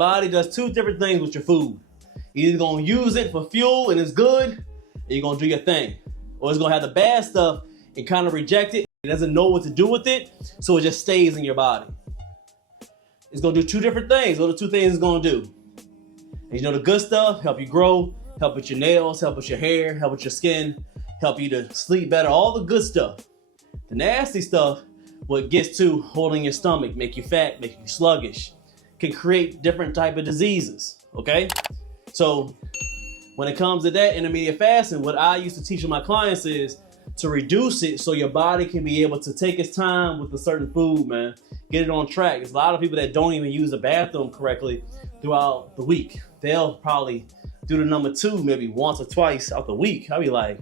body does two different things with your food. You're either gonna use it for fuel and it's good, and you're gonna do your thing. Or it's gonna have the bad stuff and kind of reject it. It doesn't know what to do with it, so it just stays in your body. It's gonna do two different things. What are the two things it's gonna do? And you know, the good stuff, help you grow, help with your nails, help with your hair, help with your skin, help you to sleep better, all the good stuff. The nasty stuff, what gets to holding your stomach, make you fat, make you sluggish, can create different type of diseases, okay? So when it comes to that intermediate fasting, what I used to teach my clients is to reduce it so your body can be able to take its time with a certain food, man. Get it on track. There's a lot of people that don't even use the bathroom correctly throughout the week. They'll probably do the number two maybe once or twice out the week. I'll be like,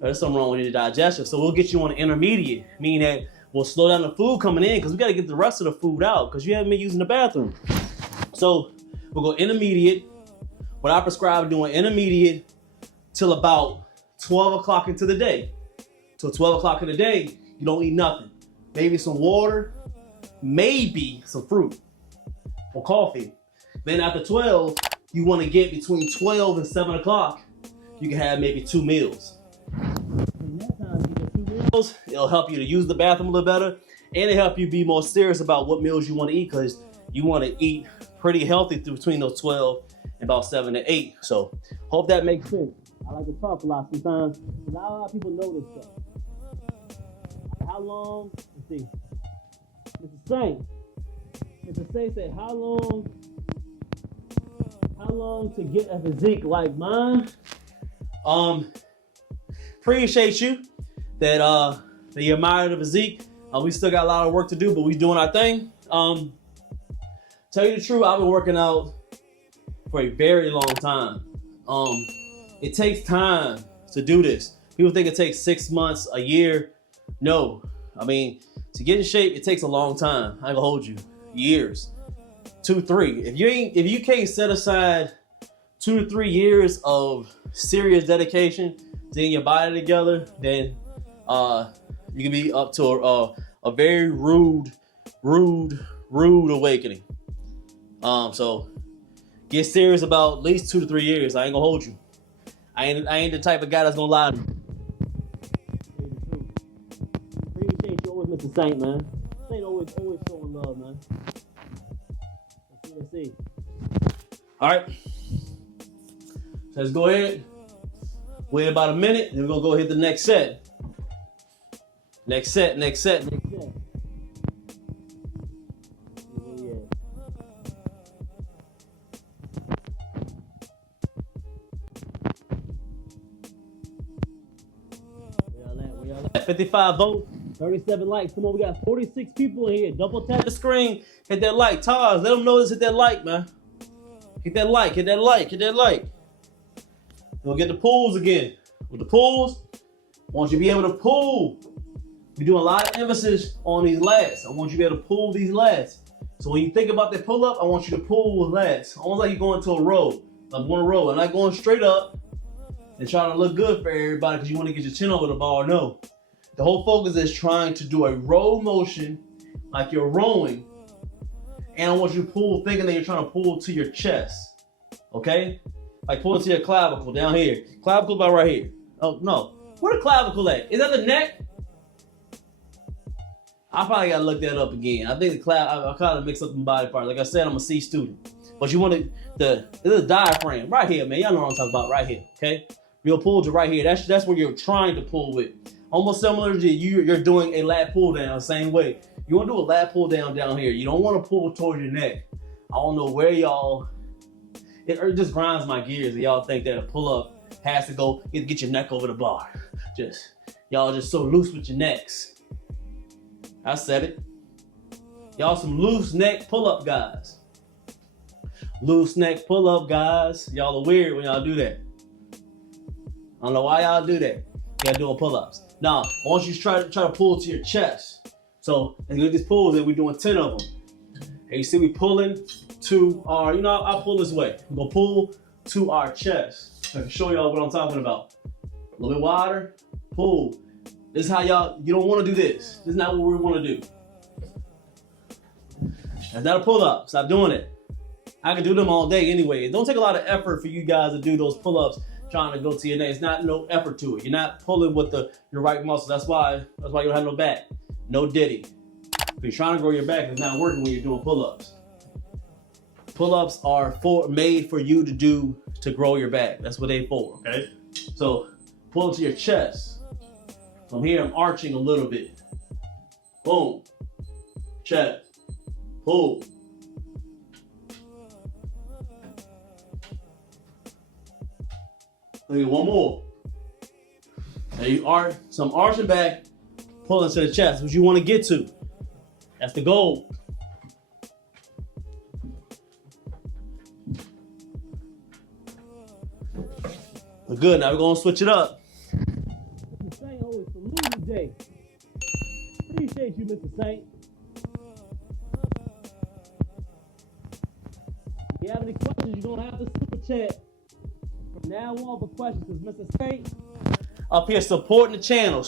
there's something wrong with your digestion. So we'll get you on an intermediate, meaning that we'll slow down the food coming in because we got to get the rest of the food out because you haven't been using the bathroom. So we'll go intermediate. What I prescribe doing intermediate till about 12 o'clock into the day. Till 12 o'clock in the day, you don't eat nothing. Maybe some water, maybe some fruit or coffee. Then after 12, you want to get between 12 and 7 o'clock, you can have maybe 2 meals. And that time you get 2 meals, it'll help you to use the bathroom a little better, and it'll help you be more serious about what meals you want to eat because you want to eat pretty healthy between those 12 and about 7 to 8. So hope that makes sense. I like to talk a lot sometimes. Not a lot of people know this stuff. How long? Let's see. Mr. Saint. Mr. Saint said, how long to get a physique like mine? Appreciate you that you admire the physique. We still got a lot of work to do, but we doing our thing. Tell you the truth, I've been working out for a very long time. It takes time to do this. People think it takes 6 months, a year. No, I mean, to get in shape, it takes a long time. I ain't gonna hold you. Years, 2, 3. If you can't set aside 2 to 3 years of serious dedication to getting your body together, then you can be up to a very rude awakening. So get serious about at least 2 to 3 years. I ain't gonna hold you. I ain't the type of guy that's gonna lie to you. Appreciate you always, Mr. Saint, man. Saint always showing love, man. Let's see. All right. So let's go ahead. Wait about a minute, then we're gonna go hit the next set. Next set. Where y'all at? 55 votes, 37 likes. Come on, we got 46 people in here. Double tap the screen, hit that like. Taz, let them know this, hit that like, man. Hit that like. We'll get the pulls again. With the pulls, I want you to be able to pull. We're doing a lot of emphasis on these lats. I want you to be able to pull these lats. So when you think about that pull up, I want you to pull with lats. Almost like you're going to a row. I'm going to row. I'm not going straight up and trying to look good for everybody because you want to get your chin over the bar. No. The whole focus is trying to do a row motion like you're rowing. And I want you to pull thinking that you're trying to pull to your chest. Okay? Like pull to your clavicle down here. Clavicle about right here. Oh, no. Where the clavicle at? Is that the neck? I probably gotta look that up again. I think I kind of mix up the body parts. Like I said, I'm a C student. But you want this is a diaphragm right here, man. Y'all know what I'm talking about right here, okay? You'll pull to right here. That's where you're trying to pull with. Almost similar to you're doing a lat pull down, same way. You want to do a lat pull down here. You don't want to pull towards your neck. I don't know where y'all, it just grinds my gears that y'all think that a pull up has to go get your neck over the bar. Y'all just so loose with your necks. I said it. Y'all some loose neck pull-up guys. Loose neck pull-up guys. Y'all are weird when y'all do that. I don't know why y'all do that. Y'all doing pull-ups. Now, I want you to try to pull to your chest. So, let's get these pulls and we're doing 10 of them. And you see we pulling to our, I'll pull this way. We're gonna pull to our chest. I can show y'all what I'm talking about. A little bit wider, pull. This is how you don't want to do this. This is not what we want to do. That's not a pull-up. Stop doing it. I can do them all day anyway. It don't take a lot of effort for you guys to do those pull-ups trying to go to your neck. It's not no effort to it. You're not pulling with your right muscle. That's why you don't have no back. No diddy. If you're trying to grow your back, it's not working when you're doing pull-ups. Pull-ups are made for you to do to grow your back. That's what they're for, okay? So pull into your chest. From here, I'm arching a little bit. Boom. Chest. Pull. Okay, one more. Now you arch, so I'm arching back, pulling to the chest, which you want to get to. That's the goal. But good, now we're gonna switch it up. Mr. Saint always salute today. Appreciate you, Mr. Saint. If you have any questions, you're gonna have to super chat from now on for questions, because Mr. Saint up here supporting the channel.